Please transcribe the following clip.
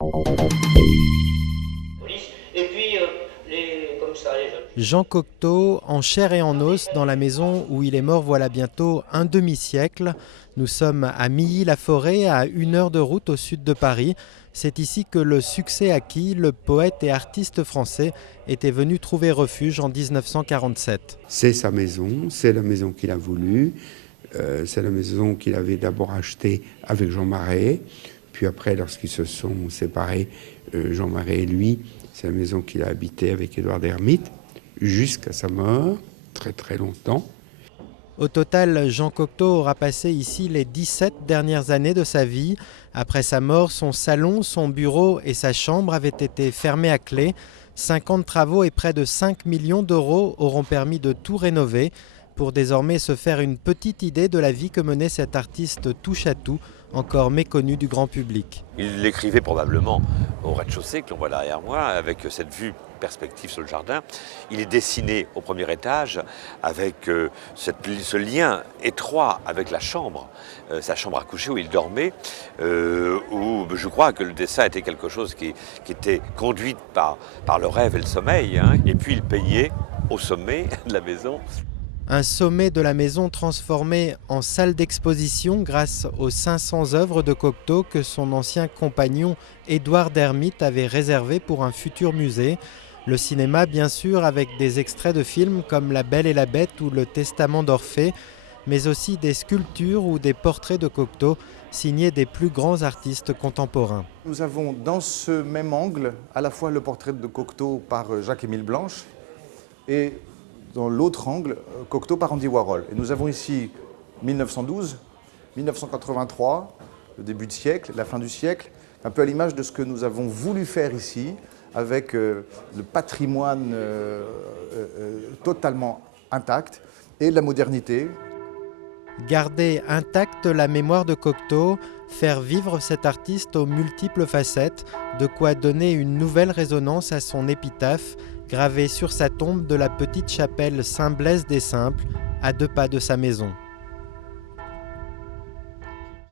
Et puis, comme ça, les jeunes. Jean Cocteau, en chair et en os, dans la maison où il est mort voilà bientôt un demi-siècle. Nous sommes à Milly-la-Forêt, à 1 heure de route au sud de Paris. C'est ici que le succès acquis, le poète et artiste français était venu trouver refuge en 1947. C'est sa maison, c'est la maison qu'il a voulu, c'est la maison qu'il avait d'abord achetée avec Jean Marais, puis après, lorsqu'ils se sont séparés, Jean Marais et lui, c'est la maison qu'il a habitée avec Édouard d'Hermite, jusqu'à sa mort, très très longtemps. Au total, Jean Cocteau aura passé ici les 17 dernières années de sa vie. Après sa mort, son salon, son bureau et sa chambre avaient été fermés à clé. 50 travaux et près de 5 millions d'euros auront permis de tout rénover pour désormais se faire une petite idée de la vie que menait cet artiste touche-à-tout, encore méconnu du grand public. Il l'écrivait probablement au rez-de-chaussée que l'on voit derrière moi, avec cette vue perspective sur le jardin. Il est dessiné au premier étage avec ce lien étroit avec la chambre, sa chambre à coucher où il dormait, où je crois que le dessin était quelque chose qui était conduit par le rêve et le sommeil. Et puis il peignait au sommet de la maison. Un sommet de la maison transformé en salle d'exposition grâce aux 500 œuvres de Cocteau que son ancien compagnon Édouard d'Hermite avait réservé pour un futur musée. Le cinéma, bien sûr, avec des extraits de films comme La Belle et la Bête ou Le Testament d'Orphée, mais aussi des sculptures ou des portraits de Cocteau signés des plus grands artistes contemporains. Nous avons dans ce même angle à la fois le portrait de Cocteau par Jacques-Émile Blanche et dans l'autre angle, Cocteau par Andy Warhol. Et nous avons ici 1912, 1983, le début du siècle, la fin du siècle, un peu à l'image de ce que nous avons voulu faire ici, avec le patrimoine totalement intact et la modernité. Garder intacte la mémoire de Cocteau, faire vivre cet artiste aux multiples facettes, de quoi donner une nouvelle résonance à son épitaphe, gravée sur sa tombe de la petite chapelle Saint-Blaise des Simples, à 2 pas de sa maison.